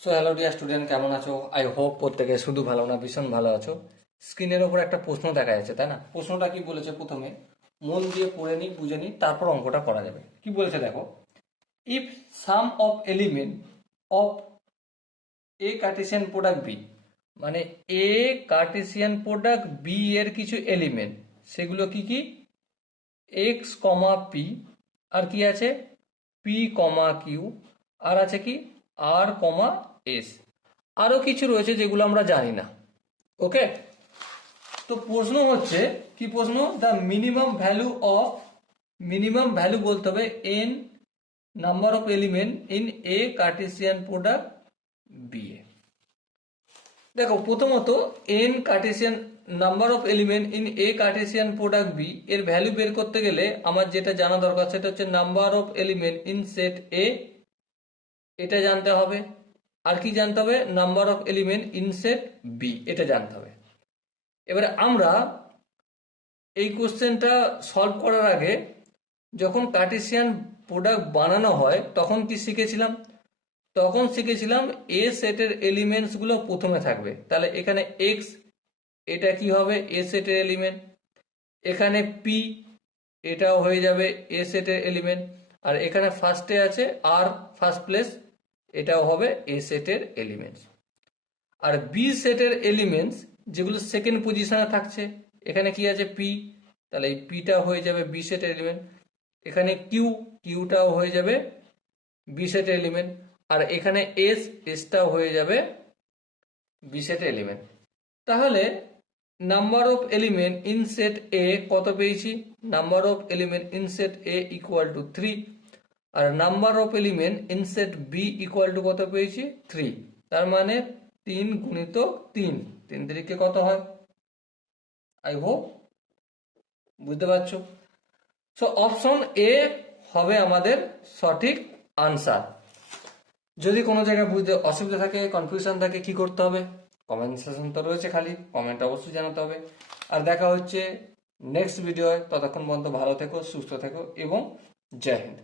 So hello dear student, কেমন আছো? I hope প্রত্যেকে শুধু ভালো না ভীষণ ভালো আছো। স্ক্রিনের ওপর একটা প্রশ্ন দেখা যাচ্ছে, তাই না? প্রশ্নটা কি বলেছে প্রথমে মন দিয়ে পড়ে নি, বুঝে নি, তারপর অঙ্কটা করা যাবে। কি বলেছে দেখো, if some of element of A Cartesian product B, মানে এ কার্টেসিয়ান প্রোডাক্ট বি এর কিছু এলিমেন্ট, সেগুলো কি কি? এক্স কমা পি, আর কি আছে? পি কমা কিউ, আর আছে কি? আর কমা এস। আরও কিছু রয়েছে যেগুলো আমরা জানি না। ওকে, তো প্রশ্ন হচ্ছে কি প্রশ্ন, দ্য মিনিমাম ভ্যালু বলতে হবে n number of element in A Cartesian product B এ। দেখো প্রথমত n cartesian number of element in A Cartesian product B এর ভ্যালু বের করতে গেলে আমার যেটা জানা দরকার সেটা হচ্ছে number of element in set A, এটা জানতে হবে। আর কি জানতে হবে? Number of element in set B, এটা জানতে হবে। এবারে আমরা এই কোশ্চেনটা সলভ করার আগে যখন কার্টেসিয়ান প্রোডাক্ট বানানো হয় তখন কি শিখেছিলাম? তখন শিখেছিলাম এ সেটের এলিমেন্টসগুলো প্রথমে থাকবে। তাহলে এখানে এক্স, এটা কি হবে? এ সেটের এলিমেন্ট। এখানে পি, এটাও হয়ে যাবে এ সেটের এলিমেন্ট। আর এখানে ফার্স্টে আছে আর, ফার্স্ট প্লেস, এটাও হবে এ সেটের এলিমেন্টস। আর বি সেটের এলিমেন্টস যেগুলো সেকেন্ড পজিশনে থাকছে, এখানে কি আছে? পি, তাহলে এই পিটা হয়ে যাবে বি সেটের এলিমেন্ট। এখানে কিউ, কিউটাও হয়ে যাবে বি সেটের এলিমেন্ট। আর এখানে এস, এসটাও হয়ে যাবে বি সেটের এলিমেন্ট। তাহলে number of element in set A কত পেয়েছি? Number of element in set A equal to 3। আর number of element in set B equal to কত পেয়েছি? 3। তার মানে 3 গুণিতক 3, 3 তিরিকে কত হয়? আই হোপ বুঝতে পারছো। সো অপশন এ হবে আমাদের সঠিক আনসার। যদি কোনো জায়গায় বুঝতে অসুবিধা থাকে, কনফিউশন থাকে, কি করতে হবে? কমেন্ট সেকশন তো রয়েছে, খালি কমেন্ট অবশ্যই জানাতে হবে। আর দেখা হচ্ছে নেক্সট ভিডিওয়। ততক্ষণ পর্যন্ত ভালো থেকো, সুস্থ থেকো এবং জয় হিন্দ।